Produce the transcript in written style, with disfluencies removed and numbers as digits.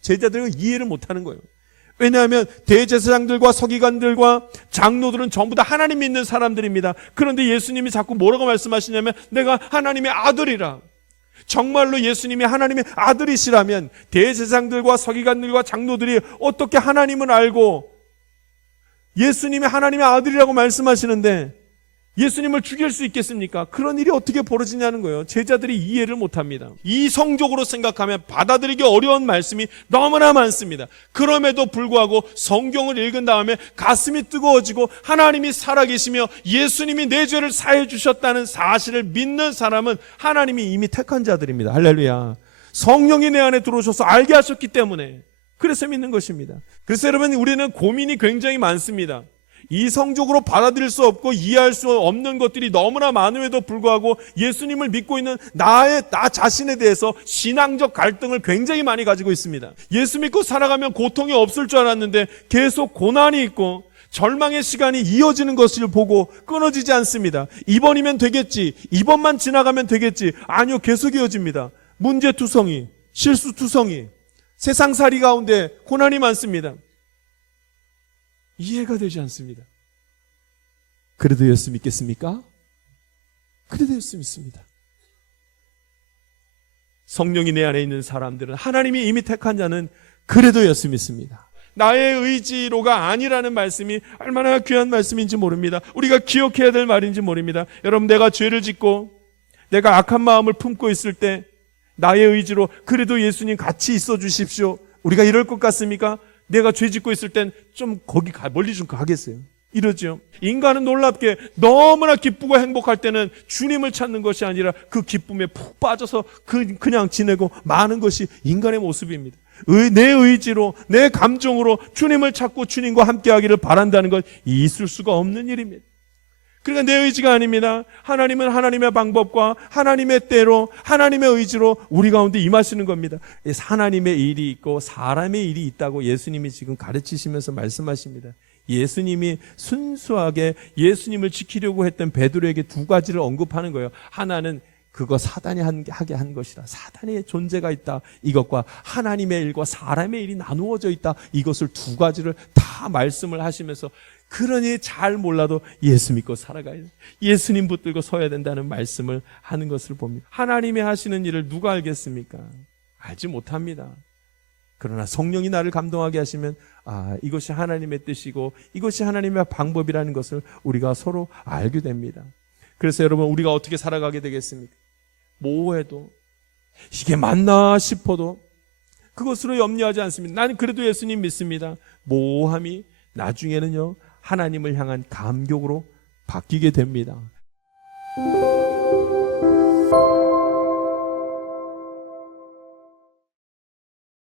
제자들은 이해를 못하는 거예요. 왜냐하면 대제사장들과 서기관들과 장로들은 전부 다 하나님 믿는 사람들입니다. 그런데 예수님이 자꾸 뭐라고 말씀하시냐면 내가 하나님의 아들이라. 정말로 예수님이 하나님의 아들이시라면 대제사장들과 서기관들과 장로들이 어떻게 하나님을 알고 예수님이 하나님의 아들이라고 말씀하시는데 예수님을 죽일 수 있겠습니까? 그런 일이 어떻게 벌어지냐는 거예요. 제자들이 이해를 못합니다. 이성적으로 생각하면 받아들이기 어려운 말씀이 너무나 많습니다. 그럼에도 불구하고 성경을 읽은 다음에 가슴이 뜨거워지고 하나님이 살아계시며 예수님이 내 죄를 사해 주셨다는 사실을 믿는 사람은 하나님이 이미 택한 자들입니다. 할렐루야. 성령이 내 안에 들어오셔서 알게 하셨기 때문에 그래서 믿는 것입니다. 그래서 여러분, 우리는 고민이 굉장히 많습니다. 이성적으로 받아들일 수 없고 이해할 수 없는 것들이 너무나 많음에도 불구하고 예수님을 믿고 있는 나 자신에 대해서 신앙적 갈등을 굉장히 많이 가지고 있습니다. 예수 믿고 살아가면 고통이 없을 줄 알았는데 계속 고난이 있고 절망의 시간이 이어지는 것을 보고 끊어지지 않습니다. 이번이면 되겠지, 이번만 지나가면 되겠지. 아니요, 계속 이어집니다. 문제투성이, 실수투성이, 세상살이 가운데 고난이 많습니다. 이해가 되지 않습니다. 그래도 예수 믿겠습니까? 그래도 예수 믿습니다. 성령이 내 안에 있는 사람들은, 하나님이 이미 택한 자는 그래도 예수 믿습니다. 나의 의지로가 아니라는 말씀이 얼마나 귀한 말씀인지 모릅니다. 우리가 기억해야 될 말인지 모릅니다. 여러분, 내가 죄를 짓고 내가 악한 마음을 품고 있을 때 나의 의지로 그래도 예수님 같이 있어 주십시오, 우리가 이럴 것 같습니까? 내가 죄 짓고 있을 땐 좀 거기 멀리 좀 가겠어요. 이러죠. 인간은 놀랍게 너무나 기쁘고 행복할 때는 주님을 찾는 것이 아니라 그 기쁨에 푹 빠져서 그냥 지내고 마는 것이 인간의 모습입니다. 내 의지로, 내 감정으로 주님을 찾고 주님과 함께하기를 바란다는 것, 있을 수가 없는 일입니다. 그러니까 내 의지가 아닙니다. 하나님은 하나님의 방법과 하나님의 때로, 하나님의 의지로 우리 가운데 임하시는 겁니다. 하나님의 일이 있고 사람의 일이 있다고 예수님이 지금 가르치시면서 말씀하십니다. 예수님이 순수하게 예수님을 지키려고 했던 베드로에게 두 가지를 언급하는 거예요. 하나는 그거 사단이 하게 한 것이다. 사단의 존재가 있다. 이것과 하나님의 일과 사람의 일이 나누어져 있다. 이것을 두 가지를 다 말씀을 하시면서, 그러니 잘 몰라도 예수 믿고 살아가야 돼, 예수님 붙들고 서야 된다는 말씀을 하는 것을 봅니다. 하나님이 하시는 일을 누가 알겠습니까? 알지 못합니다. 그러나 성령이 나를 감동하게 하시면 이것이 하나님의 뜻이고 이것이 하나님의 방법이라는 것을 우리가 서로 알게 됩니다. 그래서 여러분, 우리가 어떻게 살아가게 되겠습니까? 모호해도, 이게 맞나 싶어도 그것으로 염려하지 않습니다. 나는 그래도 예수님 믿습니다. 모호함이 나중에는요, 하나님을 향한 감격으로 바뀌게 됩니다.